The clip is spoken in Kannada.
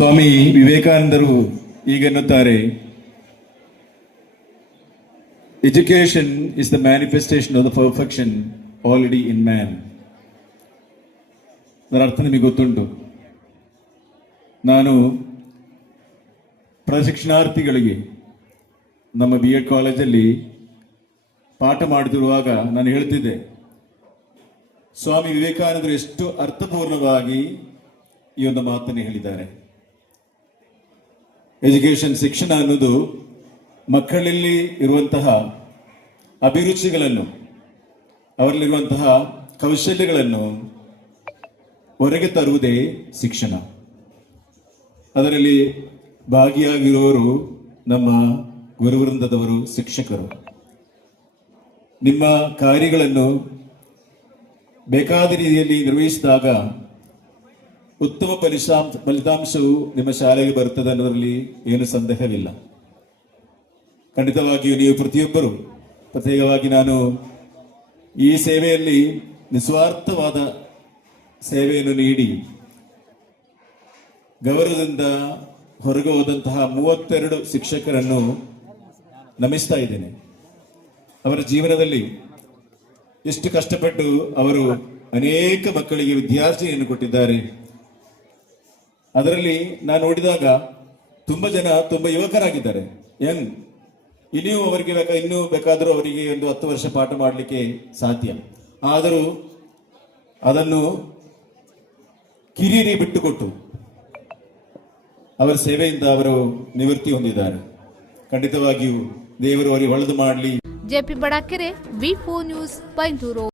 ಸ್ವಾಮಿ ವಿವೇಕಾನಂದರು ಹೀಗೆನ್ನುತ್ತಾರೆ, education is the manifestation of the perfection already in man. ಅದರ ಅರ್ಥ ನಿಮಗೆ ಗೊತ್ತುಂಟು. ನಾನು ಪ್ರಶಿಕ್ಷಣಾರ್ಥಿಗಳಿಗೆ ನಮ್ಮ BEd ಕಾಲೇಜಲ್ಲಿ ಪಾಠ ಮಾಡುತ್ತಿರುವಾಗ ನಾನು ಹೇಳ್ತಿದ್ದೆ, ಸ್ವಾಮಿ ವಿವೇಕಾನಂದರು ಎಷ್ಟು ಅರ್ಥಪೂರ್ಣವಾಗಿ ಈ ಒಂದು ಮಾತನ್ನು ಹೇಳಿದ್ದಾರೆ. ಎಜುಕೇಶನ್, ಶಿಕ್ಷಣ ಅನ್ನೋದು ಮಕ್ಕಳಲ್ಲಿ ಇರುವಂತಹ ಅಭಿರುಚಿಗಳನ್ನು, ಅವರಲ್ಲಿರುವಂತಹ ಕೌಶಲ್ಯಗಳನ್ನು ಹೊರಗೆ ತರುವುದೇ ಶಿಕ್ಷಣ. ಅದರಲ್ಲಿ ಭಾಗಿಯಾಗಿರುವವರು ನಮ್ಮ ಗುರುವೃಂದದವರು, ಶಿಕ್ಷಕರು. ನಿಮ್ಮ ಕಾರ್ಯಗಳನ್ನು ಬೇಕಾದ ರೀತಿಯಲ್ಲಿ ನಿರ್ವಹಿಸಿದಾಗ ಉತ್ತಮ ಫಲಿತಾಂಶವು ನಿಮ್ಮ ಶಾಲೆಗೆ ಬರುತ್ತದೆ ಅನ್ನೋದರಲ್ಲಿ ಏನು ಸಂದೇಹವಿಲ್ಲ. ಖಂಡಿತವಾಗಿಯೂ ನೀವು ಪ್ರತಿಯೊಬ್ಬರು, ಪ್ರತ್ಯೇಕವಾಗಿ ನಾನು ಈ ಸೇವೆಯಲ್ಲಿ ನಿಸ್ವಾರ್ಥವಾದ ಸೇವೆಯನ್ನು ನೀಡಿ ಗೌರವದಿಂದ ಹೊರಗೆ ಹೋದಂತಹ 32 ಶಿಕ್ಷಕರನ್ನು ನಮಿಸ್ತಾ ಇದ್ದೇನೆ. ಅವರ ಜೀವನದಲ್ಲಿ ಎಷ್ಟು ಕಷ್ಟಪಟ್ಟು ಅವರು ಅನೇಕ ಮಕ್ಕಳಿಗೆ ವಿದ್ಯಾರ್ಜನೆಯನ್ನು ಕೊಟ್ಟಿದ್ದಾರೆ. ಅದರಲ್ಲಿ ನಾನು ನೋಡಿದಾಗ ತುಂಬ ಜನ ತುಂಬ ಯುವಕರಾಗಿದ್ದಾರೆ, ಯಂಗ್. ಇನ್ನೂ ಬೇಕಾದರೂ ಅವರಿಗೆ ಒಂದು 10 ವರ್ಷ ಪಾಠ ಮಾಡಲಿಕ್ಕೆ ಸಾಧ್ಯ. ಆದರೂ ಅದನ್ನು ಕಿರಿಯರಿಗೆ ಬಿಟ್ಟುಕೊಟ್ಟು ಅವರ ಸೇವೆಯಿಂದ ಅವರು ನಿವೃತ್ತಿ ಹೊಂದಿದ್ದಾರೆ. ಖಂಡಿತವಾಗಿಯೂ ದೇವರು ಅವರಿಗೆ ಒಳ್ಳೆದು ಮಾಡಲಿ. JP Badakere, V4 news, ಪೈಂತೂರು.